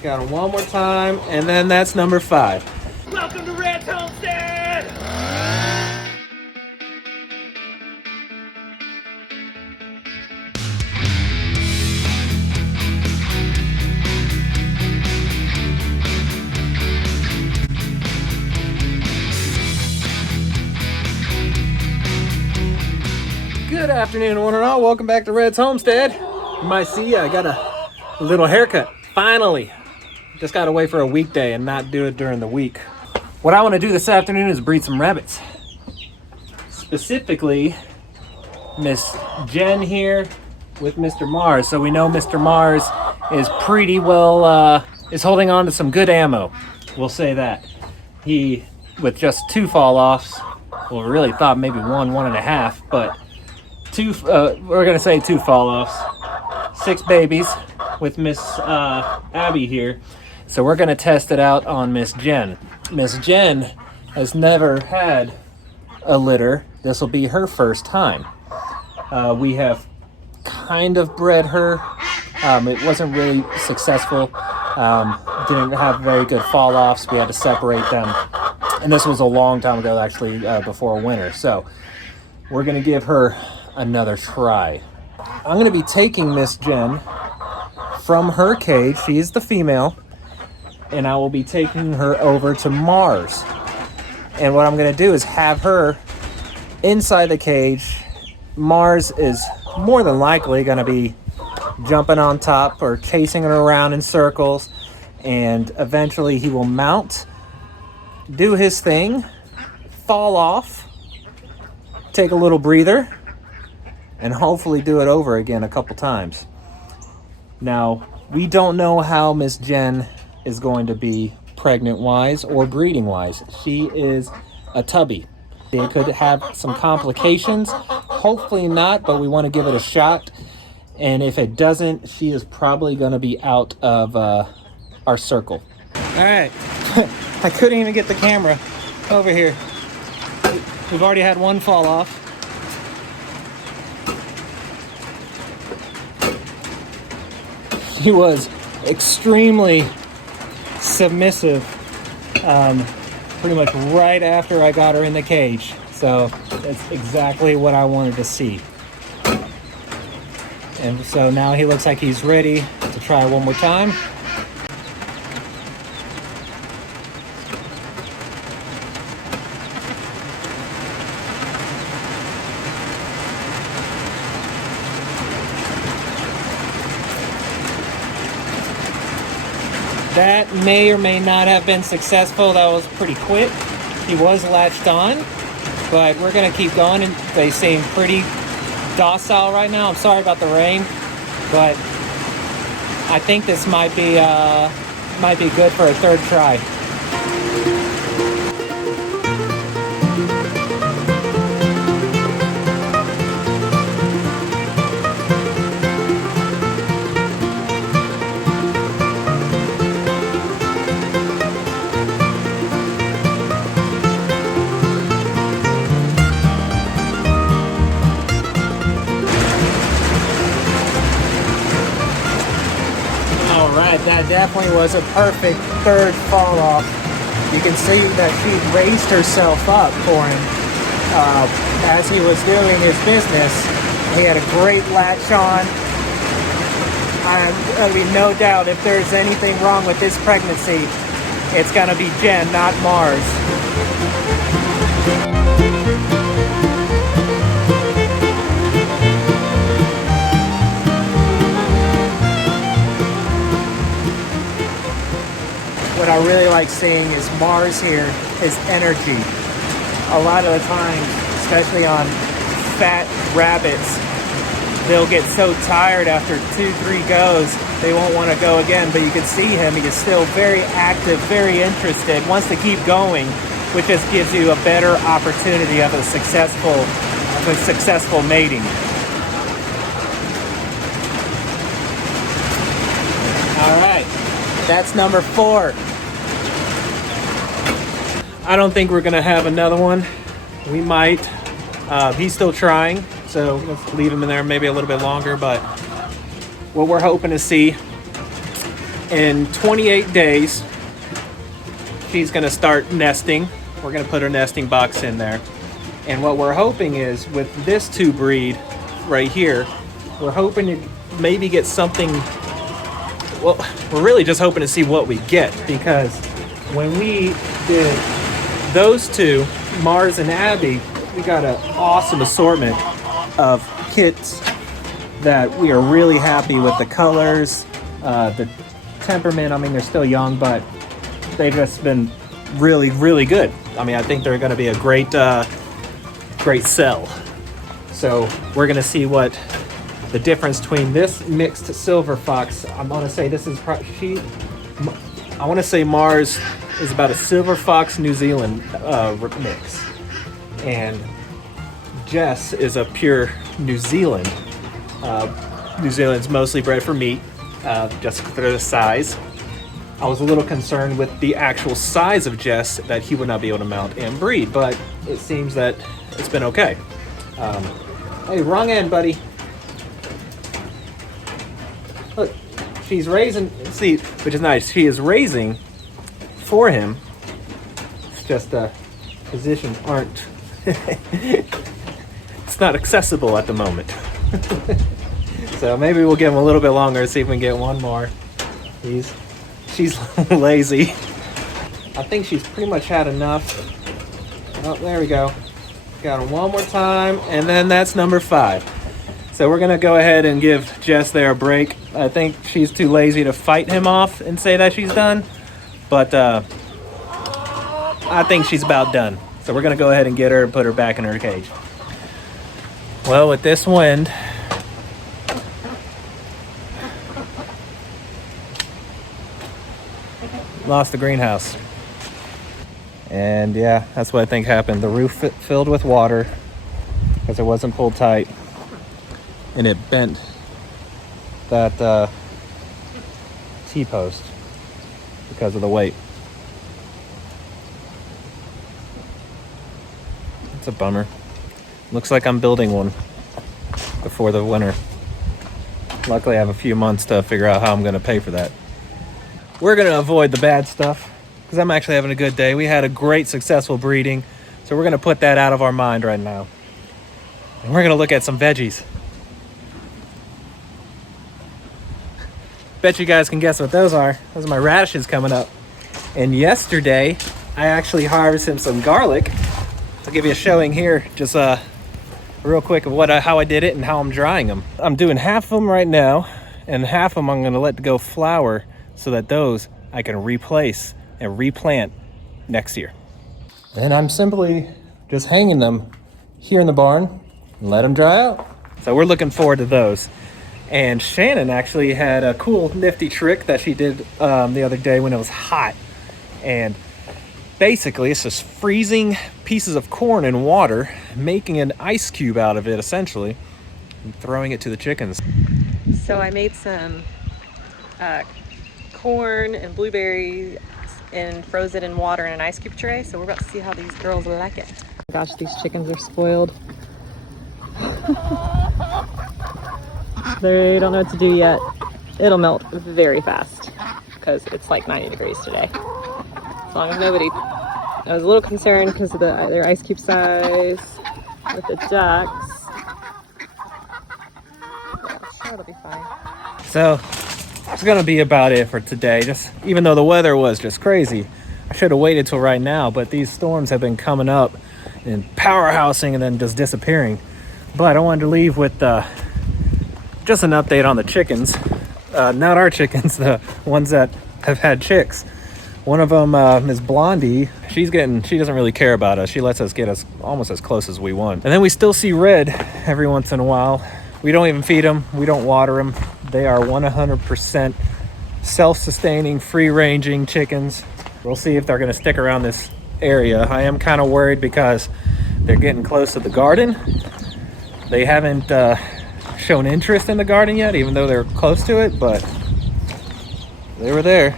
Got him one more time, and then that's number 5. Welcome to Red's Homestead! Good afternoon, one and all. Welcome back to Red's Homestead. You might see I got a little haircut. Finally. Just got to wait for a weekday and not do it during the week. What I want to do this afternoon is breed some rabbits. Specifically, Miss Jen here with Mr. Mars. So we know Mr. Mars is pretty well, is holding on to some good ammo. We'll say that. He, with just 2 fall-offs, well, we really thought maybe 1.5, but 2, we're going to say 2 fall-offs. 6 babies with Miss Abby here. So we're going to test it out on Miss Jen. Miss Jen has never had a litter. This will be her first time. We have kind of bred her. It wasn't really successful. Didn't have very good fall-offs. We had to separate them. And this was a long time ago, actually, before winter. So we're going to give her another try. I'm going to be taking Miss Jen from her cage. She is the female. And I will be taking her over to Mars. And what I'm going to do is have her inside the cage. Mars is more than likely going to be jumping on top or chasing her around in circles. And eventually he will mount, do his thing, fall off, take a little breather, and hopefully do it over again a couple times. Now, we don't know how Miss Jen is going to be pregnant-wise or breeding-wise. She is a tubby. It could have some complications. Hopefully not, but we want to give it a shot. And if it doesn't, she is probably going to be out of our circle. All right. I couldn't even get the camera over here. We've already had 1 fall off. She was extremely submissive pretty much right after I got her in the cage. So that's exactly what I wanted to see. And so now he looks like he's ready to try one more time. That may or may not have been successful. That was pretty quick. He was latched on, but we're gonna keep going, and they seem pretty docile right now. I'm sorry about the rain, but I think this might be good for a 3rd try. Alright, that definitely was a perfect 3rd fall off. You can see that she raised herself up for him as he was doing his business. He had a great latch on. I mean, no doubt, if there's anything wrong with this pregnancy, it's gonna be Jen, not Mars. What I really like seeing is Mars here, his energy. A lot of the time, especially on fat rabbits, they'll get so tired after 2-3 goes, they won't want to go again. But you can see him, he is still very active, very interested, wants to keep going, which just gives you a better opportunity of a successful mating. All right, that's number 4. I don't think we're gonna have another one. We might. He's still trying, so let's leave him in there maybe a little bit longer. But what we're hoping to see in 28 days, she's gonna start nesting. We're gonna put her nesting box in there. And what we're hoping is with this two breed right here, we're hoping to maybe get something. Well, we're really just hoping to see what we get, because when we did those two, Mars and Abby, we got an awesome assortment of kits that we are really happy with the colors, the temperament. I mean, they're still young, but they've just been really, really good. I mean, I think they're going to be a great sell. So we're going to see what the difference between this mixed silver fox. I'm going to say this is I want to say Mars is about a silver fox New Zealand mix, and Jess is a pure New Zealand. New Zealand's mostly bred for meat, just for the size. I was a little concerned with the actual size of Jess, that he would not be able to mount and breed, but it seems that it's been okay. Hey, wrong end, buddy. Look, she's raising, see, which is nice. She is raising for him. It's just positions aren't, it's not accessible at the moment. So maybe we'll give him a little bit longer, see if we can get one more. She's lazy. I think she's pretty much had enough. Oh, there we go. Got her one more time, and then that's number 5. So we're gonna go ahead and give Jess there a break. I think she's too lazy to fight him off and say that she's done, but I think she's about done. So we're gonna go ahead and get her and put her back in her cage. Well, with this wind, lost the greenhouse. And yeah, that's what I think happened. The roof filled with water because it wasn't pulled tight, and it bent that T-post because of the weight. It's a bummer. Looks like I'm building one before the winter. Luckily I have a few months to figure out how I'm going to pay for that. We're going to avoid the bad stuff because I'm actually having a good day. We had a great successful breeding, so we're going to put that out of our mind right now. And we're going to look at some veggies. Bet you guys can guess what those are. Those are my radishes coming up. And yesterday, I actually harvested some garlic. I'll give you a showing here, just real quick of how I did it and how I'm drying them. I'm doing half of them right now, and half of them I'm going to let go flower so that those I can replace and replant next year. And I'm simply just hanging them here in the barn and let them dry out. So we're looking forward to those. And Shannon actually had a cool nifty trick that she did the other day when it was hot. And basically it's just freezing pieces of corn in water, making an ice cube out of it essentially, and throwing it to the chickens. So I made some corn and blueberries and froze it in water in an ice cube tray. So we're about to see how these girls like it. Gosh, these chickens are spoiled. They don't know what to do yet. It'll melt very fast because it's like 90 degrees today. As long as nobody... I was a little concerned because of their ice cube size with the ducks. Yeah, I'm sure it'll be fine. So it's gonna be about it for today. Just even though the weather was just crazy, I should have waited till right now, but these storms have been coming up and powerhousing and then just disappearing. But I wanted to leave with just an update on the chickens. Not our chickens, the ones that have had chicks. One of them is Blondie. She doesn't really care about us. She lets us get almost as close as we want. And then we still see Red every once in a while. We don't even feed them. We don't water them. They are 100% self-sustaining, free-ranging chickens. We'll see if they're gonna stick around this area. I am kind of worried because they're getting close to the garden. They haven't shown interest in the garden yet, even though they're close to it, but they were there.